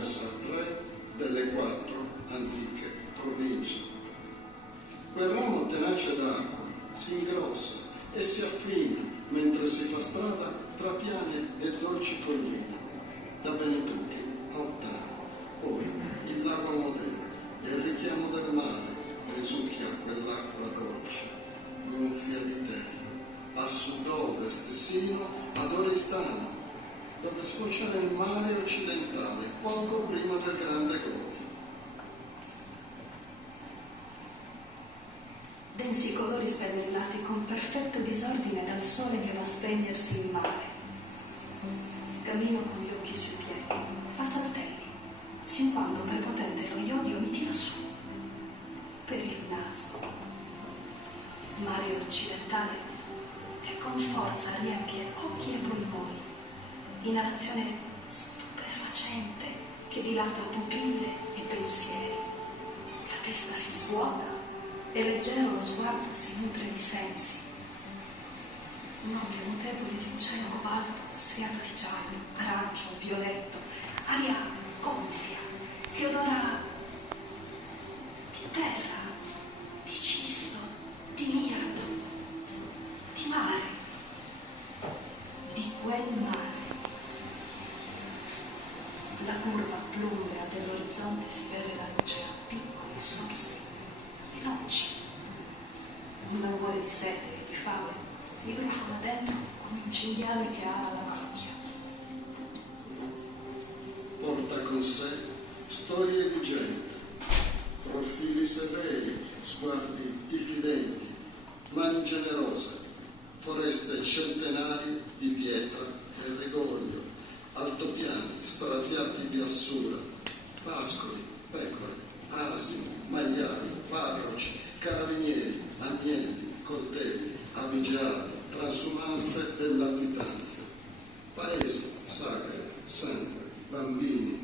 attraversa 3 delle 4 antiche province. Quel ramo tenace d'acqua si ingrossa e si affina mentre si fa strada tra piane e dolci colline, da Benetutti a Ottano, poi il lago Modena e il richiamo del mare risucchia quell'acqua dolce, gonfia di terra, a sud-ovest sino ad Oristano, dove sfocia nel mare occidentale, poco prima del grande golfo. Densi colori spennellati con perfetto disordine dal sole che va a spegnersi in mare. Cammino con gli occhi sui piedi, a saltelli, sin quando prepotente lo iodio mi tira su, per il naso. Mare occidentale che con forza riempie occhi e polmoni, inalazione stupefacente che dilata pupille e pensieri. La testa si svuota e leggero lo sguardo si nutre di sensi. Note mutevoli di un cielo cobalto striato di giallo, arancio, violetto, aria gonfia che odora di terra, di cisto, di mirto, di mare, di quel mare. La curva plumbea dell'orizzonte si vede la luce a piccoli sorsi veloci. Un languore di sete e di fame mi rufano dentro come un cinghiale che ara la macchia. Porta con sé storie di gente, profili severi, sguardi diffidenti, mani generose, foreste centenarie di pietra e rigoglio, altopiani straziati di arsura, pascoli, pecore, asini, maiali, parroci, carabinieri, agnelli, coltelli, avigeati, transumanze e latitanze, paesi sacre, sangue, bambini,